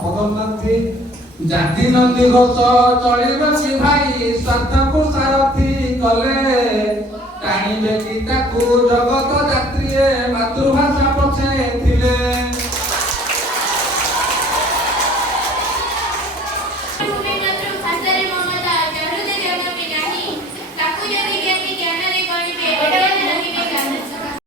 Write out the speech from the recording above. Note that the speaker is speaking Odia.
ପଦୋନ୍ନତି ଜାତି ନନ୍ଦୀ ଘୋଷ ଚଳିବସି ଭାଇ ସ୍ୱାର୍ଥକୁ ସାରଥି କଲେ ଟାଣିବେ କି ତାକୁ ଜଗତ ଜାତି